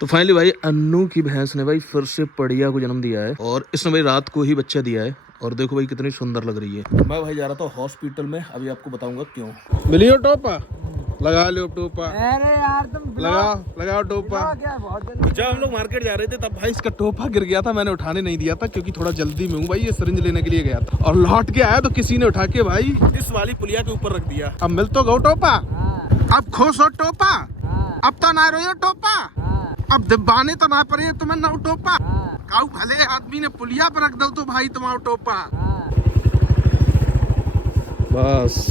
तो फाइनली भाई अन्नू की भैंस ने भाई फिर से पड़िया को जन्म दिया है और इसने भाई रात को ही बच्चा दिया है। और देखो भाई कितनी सुंदर लग रही है। मैं भाई जा रहा था हॉस्पिटल में, अभी आपको बताऊंगा क्यों। मिलियो टोपा, लगा लो टोपा। अरे यार तुम लगाओ टोपा। क्या बहुत तो जब हम लोग मार्केट जा रहे थे तब भाई इसका टोपा गिर गया था। मैंने उठाने नहीं दिया था क्योंकि थोड़ा जल्दी में हूँ भाई। ये सिरिंज लेने के लिए गया था और लौट के आया तो किसी ने उठा के भाई इस वाली पुलिया के ऊपर रख दिया। अब मिल तो गो टोपा, अब खुश हो टोपा, अब तो ना रोयो टोपा, अब दिब्बाने तो ना पड़े तुम्हें ना टोपा। काऊ भले आदमी ने पुलिया पर रख दो तो भाई तुम्हारा टोपा। बस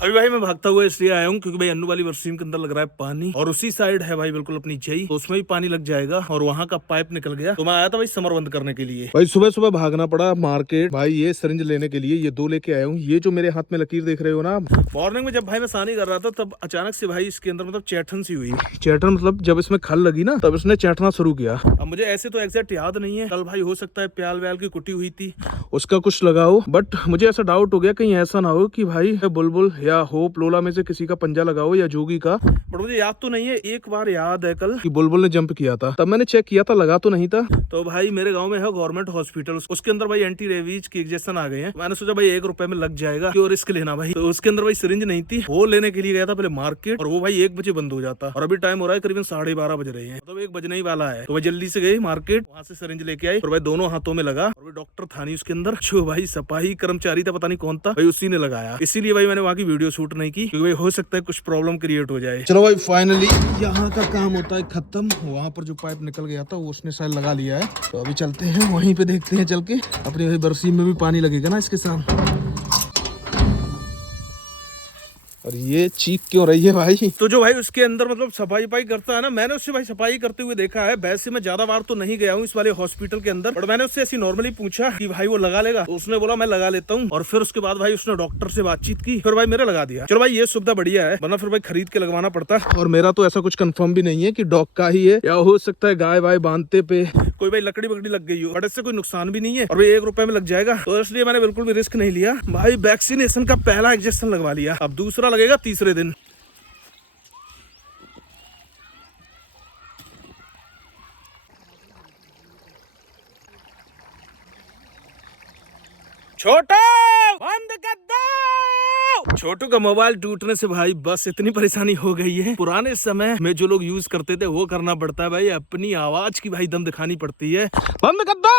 अभी भाई मैं भागता हुआ इसलिए आया हूँ क्योंकि भाई अन्नू वाली वरसीम के अंदर लग रहा है पानी और उसी साइड है भाई बिल्कुल अपनी जई, तो उसमें भी पानी लग जाएगा और वहाँ का पाइप निकल गया। तो मैं आया था भाई समर बंद करने के लिए। भाई सुबह सुबह भागना पड़ा मार्केट भाई ये सिरिंज लेने के लिए। ये दो लेके आया हूँ। ये जो मेरे हाथ में लकीर देख रहे हो ना, मॉर्निंग में जब भाई मैं सानी कर रहा था तब अचानक से भाई इसके अंदर मतलब चैठन सी हुई। चैठन मतलब जब इसमें खल लगी ना तब इसने चैठना शुरू किया। अब मुझे ऐसे तो एग्जैक्ट याद नहीं है, कल भाई हो सकता है प्याल व्याल की कुटी हुई थी उसका कुछ लगाओ, बट मुझे ऐसा डाउट हो गया कहीं ऐसा ना हो कि भाई बुलबुल या होप लोला में से किसी का पंजा लगाओ या जोगी का। बट मुझे याद तो नहीं है। एक बार याद है कल कि बुलबुल ने जंप किया था, तब मैंने चेक किया था, लगा तो नहीं था। तो भाई मेरे गांव में है गवर्नमेंट हॉस्पिटल, उसके अंदर भाई एंटी रेबीज के इंजेक्शन आ गए हैं। मैंने सोचा भाई 1 रुपए में लग जाएगा, क्यों रिस्क लेना भाई। तो उसके अंदर भाई सिरिंज नहीं थी, वो लेने के लिए गया था पहले मार्केट और वो भाई 1 बजे बंद हो जाता और अभी टाइम हो रहा है करीबन 12:30 बज रहे हैं, तो 1 बजने ही वाला है। तो मैं जल्दी से गई मार्केट, वहां से सिरिंज लेके आई और भाई दोनों हाथों में लगा और डॉक्टर था नहीं उसके अंदर, जो भाई सफाई कर्मचारी था पता नहीं कौन था भाई, उसी ने लगाया। इसीलिए भाई मैंने वहाँ की वीडियो शूट नहीं की क्योंकि भाई हो सकता है कुछ प्रॉब्लम क्रिएट हो जाए। चलो भाई फाइनली यहाँ का काम होता है खत्म। वहाँ पर जो पाइप निकल गया था वो उसने शायद लगा लिया है, तो अभी चलते हैं वहीं पे देखते हैं चल के। अपनी भाई बरसीम में भी पानी लगेगा ना इसके साथ। और ये चीख क्यों रही है भाई? तो जो भाई उसके अंदर मतलब सफाई पाई करता है ना, मैंने उससे भाई सफाई करते हुए देखा है। वैसे मैं ज्यादा बार तो नहीं गया हूँ इस वाले हॉस्पिटल के अंदर, और मैंने उससे ऐसी नॉर्मली पूछा कि भाई वो लगा लेगा, तो उसने बोला मैं लगा लेता हूँ। और फिर उसके बाद भाई उसने डॉक्टर से बातचीत की, फिर भाई मेरे लगा दिया। चलो भाई ये सुविधा बढ़िया है, वरना फिर भाई खरीद के लगवाना पड़ता। और मेरा तो ऐसा कुछ कंफर्म भी नहीं है कि डॉग का ही है या हो सकता है गाय वाय बांधते पे कोई भाई लकड़ी बकड़ी लग गई हो, बट इससे कोई नुकसान भी नहीं है और भाई 1 रुपए में लग जाएगा। तो इसलिए मैंने बिल्कुल भी रिस्क नहीं लिया भाई। वैक्सीनेशन का पहला इंजेक्शन लगवा लिया, अब दूसरा लगेगा तीसरे दिन। छोटू बंद कर दो। छोटू का मोबाइल टूटने से भाई बस इतनी परेशानी हो गई है। पुराने समय में जो लोग यूज करते थे वो करना पड़ता है भाई, अपनी आवाज की भाई दम दिखानी पड़ती है। बंद कर दो।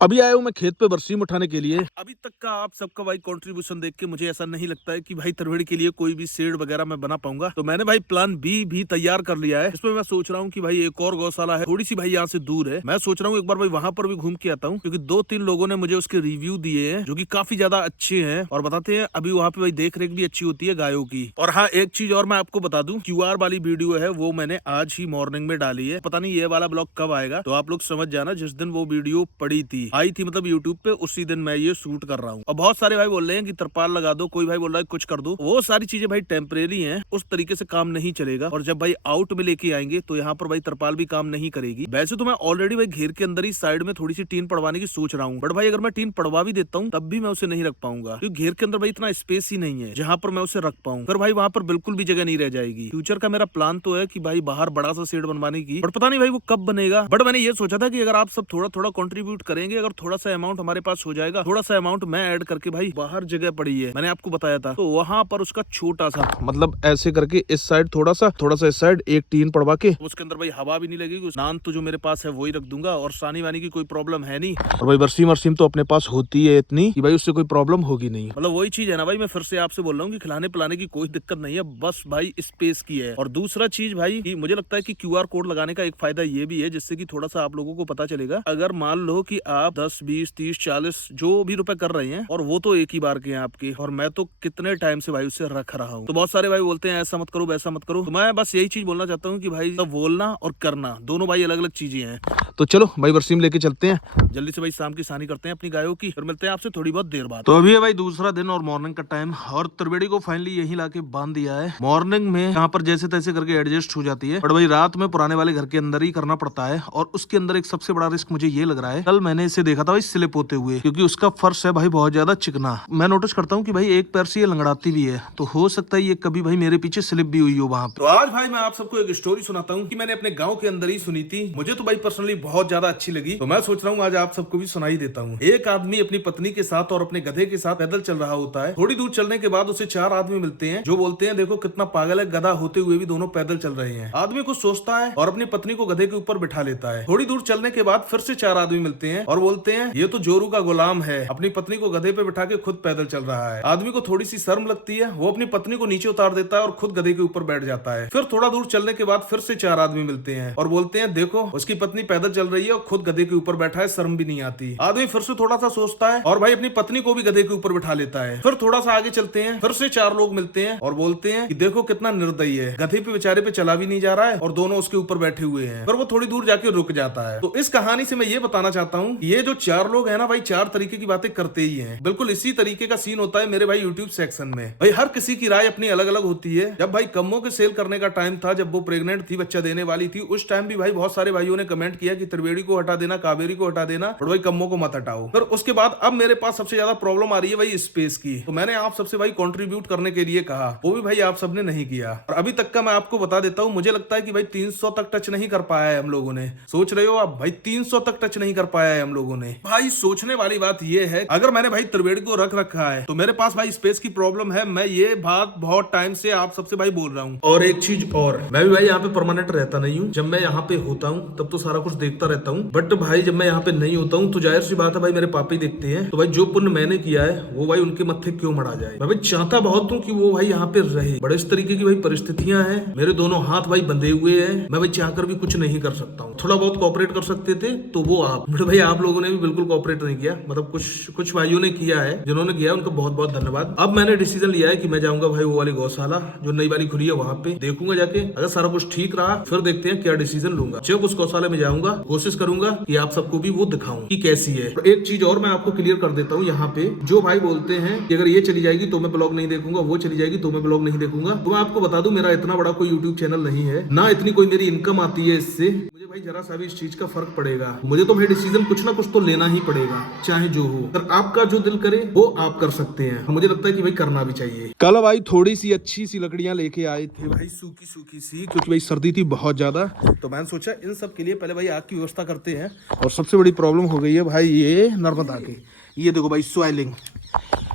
अभी आया हूँ मैं खेत पे बरसीम उठाने के लिए। अभी तक का आप सबका भाई कंट्रीब्यूशन देख के मुझे ऐसा नहीं लगता है कि भाई तरवेड़ के लिए कोई भी शेड वगैरह मैं बना पाऊंगा। तो मैंने भाई प्लान बी भी तैयार कर लिया है। इसमें मैं सोच रहा हूँ कि भाई एक और गौशाला है थोड़ी सी भाई यहाँ से दूर है, मैं सोच रहा हूँ एक बार भाई वहां पर भी घूम के आता हूँ, क्योंकि 2-3 लोगों ने मुझे उसके रिव्यू दिए हैं जो कि काफी ज्यादा अच्छे हैं और बताते हैं अभी वहाँ पे भाई देख रेख भी अच्छी होती है गायों की। और हाँ एक चीज और मैं आपको बता दूं, QR वाली वीडियो है वो मैंने आज ही मॉर्निंग में डाली है। पता नहीं ये वाला ब्लॉग कब आएगा, तो आप लोग समझ जाना जिस दिन वो वीडियो पड़ी थी आई थी मतलब यूट्यूब पे, उसी दिन मैं ये शूट कर रहा हूँ। और बहुत सारे भाई बोल रहे हैं कि तरपाल लगा दो, कोई भाई बोल रहा है कुछ कर दो। वो सारी चीजें भाई टेम्परेरी हैं, उस तरीके से काम नहीं चलेगा। और जब भाई आउट में लेके आएंगे तो यहाँ पर भाई तरपाल भी काम नहीं करेगी। वैसे तो मैं ऑलरेडी भाई घेर के अंदर ही साइड में थोड़ी सी टीन पड़वाने की सोच रहा हूँ, बट भाई अगर मैं टीन पड़वा भी देता हूँ तब भी मैं उसे नहीं रख पाऊंगा क्योंकि घेर के अंदर भाई इतना स्पेस ही नहीं है जहाँ पर मैं उसे रख पाऊँ। फिर भाई वहाँ पर बिल्कुल भी जगह नहीं रह जाएगी। फ्यूचर का मेरा प्लान तो है कि भाई बाहर बड़ा सा शेड बनवाने की, बट पता नहीं भाई वो कब बनेगा। बट मैंने ये सोचा था कि अगर आप सब थोड़ा थोड़ा कंट्रीब्यूट करेंगे, अगर थोड़ा सा अमाउंट हमारे पास हो जाएगा, थोड़ा सा अमाउंट मैं ऐड करके भाई बाहर जगह पड़ी है मैंने आपको बताया था, तो वहाँ पर उसका छोटा सा मतलब ऐसे करके इस साइड थोड़ा सा इस साइड एक टीन पड़वा के उसके अंदर भाई हवा भी नहीं लगेगी। नान तो जो मेरे पास है वही रख दूंगा और सानी वानी की कोई प्रॉब्लम है नहीं। और भाई बरसीम तो अपने पास होती है इतनी कि भाई उससे कोई प्रॉब्लम होगी नहीं। मतलब वही चीज है ना भाई, मैं फिर से आपसे बोल रहा हूँ कि खिलाने पिलाने की कोई दिक्कत नहीं है, बस भाई स्पेस की है। और दूसरा चीज भाई कि मुझे लगता है कि QR कोड लगाने का एक फायदा ये भी है जिससे कि थोड़ा सा आप लोगों को पता चलेगा। अगर मान लो कि आप 10, 20, 30, 40 जो भी रुपए कर रहे हैं और वो तो एक ही बार के हैं आपके, और मैं तो कितने टाइम से भाई उसे रख रहा हूँ। तो बहुत सारे भाई बोलते हैं ऐसा मत करो वैसा मत करो, तो मैं बस यही चीज बोलना चाहता हूँ कि भाई बोलना और करना दोनों भाई अलग अलग चीजें हैं। तो चलो भाई बरसीम लेके चलते हैं, जल्दी से भाई शाम की सानी करते हैं अपनी गायों की, फिर मिलते हैं आपसे थोड़ी बहुत देर बाद। तो अभी है भाई दूसरा दिन और मॉर्निंग का टाइम और त्रिवेणी को फाइनली यही लाके बांध दिया है। मॉर्निंग में यहाँ पर जैसे तैसे करके एडजस्ट हो जाती है, बट भाई रात में पुराने वाले घर के अंदर ही करना पड़ता है। और उसके अंदर एक सबसे बड़ा रिस्क मुझे ये लग रहा है, कल मैंने इसे देखा था भाई स्लिप होते हुए, क्योंकि उसका फर्श है भाई बहुत ज्यादा चिकना। मैं नोटिस करता हूँ कि भाई एक पैर से ये लंगड़ाती भी है, तो हो सकता है ये कभी भाई मेरे पीछे स्लिप भी हुई हो वहाँ पे। तो आज भाई मैं आप सबको एक स्टोरी सुनाता हूँ कि मैंने अपने गांव के अंदर ही सुनी थी। मुझे तो भाई पर्सनली बहुत ज्यादा अच्छी लगी, तो मैं सोच रहा हूँ आज आप सबको भी सुनाई देता हूँ। एक आदमी अपनी पत्नी के साथ और अपने गधे के साथ पैदल चल रहा होता है। थोड़ी दूर चलने के बाद उसे 4 आदमी मिलते हैं जो बोलते हैं देखो कितना पागल है, गधा होते हुए भी दोनों पैदल चल रहे हैं। आदमी कुछ सोचता है और अपनी पत्नी को गधे के ऊपर बिठा लेता है। थोड़ी दूर चलने के बाद फिर से 4 आदमी मिलते हैं और बोलते हैं ये तो जोरू का गुलाम है, अपनी पत्नी को गधे पे बिठा के खुद पैदल चल रहा है। आदमी को थोड़ी सी शर्म लगती है, वो अपनी पत्नी को नीचे उतार देता है और खुद गधे के ऊपर बैठ जाता है। फिर थोड़ा दूर चलने के बाद फिर से 4 आदमी मिलते हैं और बोलते हैं देखो उसकी पत्नी पैदल चल रही है और खुद गधे के ऊपर बैठा है, शर्म भी नहीं आती। आदमी फिर से थोड़ा सा सोचता है और भाई अपनी पत्नी को भी गधे के ऊपर बिठा लेता है। फिर थोड़ा सा आगे चलते हैं, फिर से 4 लोग मिलते हैं और बोलते हैं कि देखो कितना निर्दयी है, गधे पे बेचारे पे चला भी नहीं जा रहा है और दोनों उसके ऊपर बैठे हुए हैं। फिर वो थोड़ी दूर जाके रुक जाता है। तो इस कहानी से मैं ये बताना चाहता हूँ ये जो 4 लोग हैं ना भाई 4 तरीके की बातें करते ही हैं। बिल्कुल इसी तरीके का सीन होता है मेरे भाई यूट्यूब सेक्शन में। भाई हर किसी की राय अपनी अलग अलग होती है। जब भाई कम्मों के सेल करने का टाइम था, जब वो प्रेग्नेंट थी, बच्चा देने वाली थी, उस टाइम भी भाई बहुत सारे भाइयों ने कमेंट किया कि त्रिवेणी को हटा देना, कावेरी को हटा देना, और भाई कम्मों को मत हटाओ। फिर उसके बाद अब मेरे पास सबसे ज्यादा प्रॉब्लम आ रही है भाई स्पेस की। तो मैंने आप सबसे भाई कंट्रीब्यूट करने के लिए कहा, वो भी भाई आप सबने नहीं किया। और अभी तक का मैं आपको बता देता हूँ, मुझे लगता है कि भाई 300 तक टच नहीं कर पाया है हम लोगों ने। सोच रहे हो आप, भाई 300 तक टच नहीं कर पाया है हम लोगों ने। भाई सोचने वाली बात ये है, अगर मैंने भाई त्रिवेणी को रख रखा है तो मेरे पास भाई स्पेस की प्रॉब्लम है। मैं ये बात बहुत टाइम से आप सबसे भाई बोल रहा हूँ। और एक चीज और, मैं भी भाई यहाँ पे परमानेंट रहता नहीं हूँ। जब मैं यहाँ पे होता हूँ तब तो सारा कुछ देखता रहता हूँ, बट भाई जब मैं यहाँ पे नहीं होता हूँ तो जाहिर सी बात है भाई मेरे पापा ही देखते हैं। तो भाई जो पुण्य मैंने किया है वो भाई उनके मत्थे क्यों मरा जाए। मैं भाई चाहता बहुत हूँ कि वो भाई यहाँ पे रहे, बड़े इस तरीके की भाई परिस्थितियां हैं, मेरे दोनों हाथ भाई बंधे हुए हैं। मैं भाई चाहकर भी कुछ नहीं कर सकता हूँ। थोड़ा बहुत कोऑपरेट कर सकते थे तो वो आप, बट भाई आप लोगों ने भी बिल्कुल कोऑपरेट नहीं किया। मतलब कुछ भाइयों ने किया है, जिन्होंने किया उनका बहुत बहुत धन्यवाद। अब मैंने डिसीजन लिया है कि मैं जाऊंगा भाई वो वाली गौशाला जो नई वाली खुली है, वहां पे देखूंगा जाके। अगर सारा कुछ ठीक रहा फिर देखते हैं क्या डिसीजन लूंगा। जब उस गौशाला में जाऊंगा कोशिश करूंगा कि आप सबको भी वो दिखाऊं कि कैसी है। एक चीज और मैं आपको क्लियर कर देता हूँ, यहाँ पे जो भाई बोलते हैं कि अगर ये चली जाएगी तो मैं ब्लॉग नहीं देखूंगा, वो चली जाएगी तो मैं ब्लॉग नहीं देखूंगा, तो मैं आपको बता दूं मेरा इतना बड़ा कोई यूट्यूब चैनल नहीं है, ना इतनी कोई मेरी इनकम आती है इससे। मुझे भाई जरा सा भी इस चीज का फर्क पड़ेगा। मुझे तो भाई डिसीजन कुछ ना कुछ तो लेना ही पड़ेगा, चाहे जो हो। अगर आपका जो दिल करे वो आप कर सकते हैं, मुझे लगता है कि भाई करना भी चाहिए। कल भाई थोड़ी सी अच्छी सी लकड़ियां लेके आए थे भाई, सूखी सूखी सी, क्योंकि भाई सर्दी थी बहुत ज्यादा। तो मैंने सोचा इन सब के लिए पहले भाई आग की व्यवस्था करते हैं। और सबसे बड़ी प्रॉब्लम हो गई है भाई ये नर्मदा की, ये देखो भाई सॉइलिंग,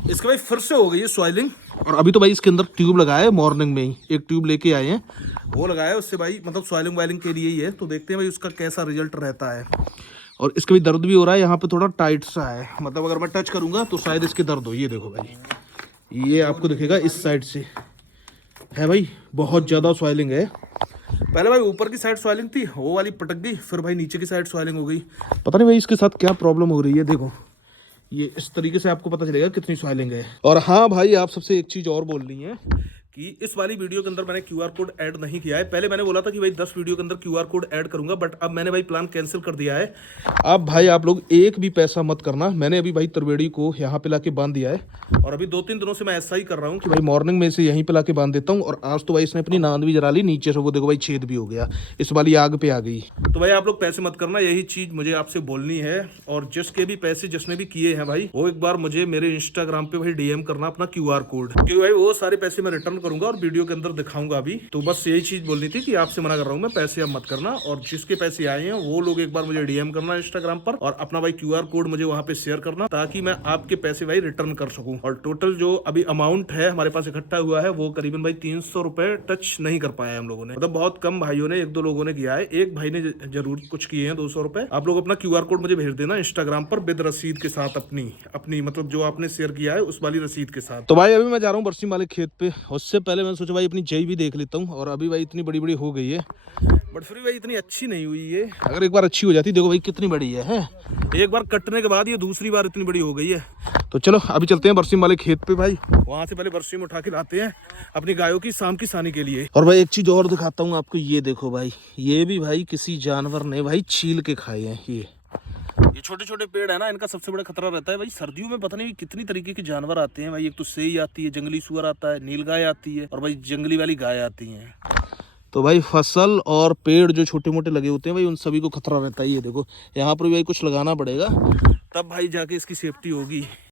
इसके भाई फिर से हो गई है सॉइलिंग। और अभी तो भाई इसके अंदर ट्यूब लगाया है, मॉर्निंग में ही एक ट्यूब लेके आए हैं, वो लगाया है उससे भाई, मतलब सॉइलिंग वायलिंग के लिए ही है। तो देखते हैं भाई उसका कैसा रिजल्ट रहता है। और इसका भी दर्द भी हो रहा है, यहाँ पे थोड़ा टाइट सा है, मतलब अगर मैं टच करूंगा तो शायद इसके दर्द हो। ये देखो भाई, ये आपको दिखेगा इस साइड से है भाई, बहुत ज्यादा सॉइलिंग है। पहले भाई ऊपर की साइड सॉइलिंग थी, वो वाली पटक गई, फिर भाई नीचे की साइड सॉइलिंग हो गई। पता नहीं भाई इसके साथ क्या प्रॉब्लम हो रही है। देखो ये इस तरीके से आपको पता चलेगा कितनी सॉइलिंग है। और हाँ भाई आप सबसे एक चीज और बोलनी है कि इस वाली वीडियो के अंदर मैंने QR कोड ऐड नहीं किया है। पहले मैंने बोला था कि भाई 10 वीडियो के अंदर QR कोड ऐड करूंगा, बट अब मैंने भाई प्लान कैंसिल कर दिया है। अब भाई आप लोग एक भी पैसा मत करना। मैंने अभी भाई त्रिवेणी को यहाँ पे लाके बांध दिया है, और अभी 2-3 दिनों से मैं ऐसा ही कर रहा हूँ कि भाई मॉर्निंग में इसे यहीं पे लाके बांध देता हूँ। और आज तो भाई इसने अपनी नांद भी जला ली नीचे से, वो देखो भाई छेद भी हो गया, इस वाली आग पे आ गई। तो भाई आप लोग पैसे मत करना, यही चीज मुझे आपसे बोलनी है। और जिसके भी पैसे जिसने भी किए हैं भाई, वो एक बार मुझे मेरे इंस्टाग्राम पे भाई DM करना अपना QR कोड, क्योंकि भाई वो सारे पैसे मैं रिटर्न करूंगा और वीडियो के अंदर दिखाऊंगा अभी। तो बस यही चीज बोलनी थी कि आपसे मना कर रहा हूँ मैं, पैसे अब मत करना। और जिसके पैसे आए हैं वो लोग एक बार मुझे DM करना इंस्टाग्राम पर, और अपना भाई QR कोड मुझे वहां पे शेयर करना, ताकि मैं आपके पैसे भाई रिटर्न कर सकूं। और टोटल जो अभी अमाउंट है हमारे पास इकट्ठा हुआ है वो करीबन भाई 300 रुपए टच नहीं कर पाया हम लोगों ने। मतलब बहुत कम भाइयों ने, 1-2 लोगों ने किया है, एक भाई ने जरूर कुछ किए हैं 200 रुपए। आप लोग अपना QR कोड मुझे भेज देना इंस्टाग्राम पर विद रसीद के साथ, अपनी मतलब जो आपने शेयर किया है उस वाली रसीद के साथ। तो भाई अभी मैं जा रहा हूँ बरसीम वाले खेत पे। उससे पहले मैंने सोचा भाई अपनी जई भी देख लेता हूँ। और अभी भाई इतनी बड़ी बड़ी हो गई है, बट फिर भाई इतनी अच्छी नहीं हुई है। अगर एक बार अच्छी हो जाती, देखो भाई कितनी बड़ी है। एक बार कटने के बाद ये दूसरी बार इतनी बड़ी हो गई है। तो चलो अभी चलते हैं बरसीम वाले खेत पे भाई, वहां से पहले बरसीम उठा के लाते हैं अपनी गायों की शाम की सानी के लिए। और भाई एक चीज और दिखाता हूँ आपको, ये देखो भाई, ये भी भाई किसी जानवर ने भाई छील के खाए हैं। ये छोटे छोटे पेड़ है ना, इनका सबसे बड़ा खतरा रहता है भाई सर्दियों में। पता नहीं कितनी तरीके के जानवर आते हैं भाई। एक तो सेई आती है, जंगली सुअर आता है, नीलगाय आती है और भाई जंगली वाली गाय आती है। तो भाई फसल और पेड़ जो छोटे मोटे लगे होते हैं भाई, उन सभी को खतरा रहता है। ये देखो यहाँ पर भी भाई कुछ लगाना पड़ेगा, तब भाई जाके इसकी सेफ्टी होगी।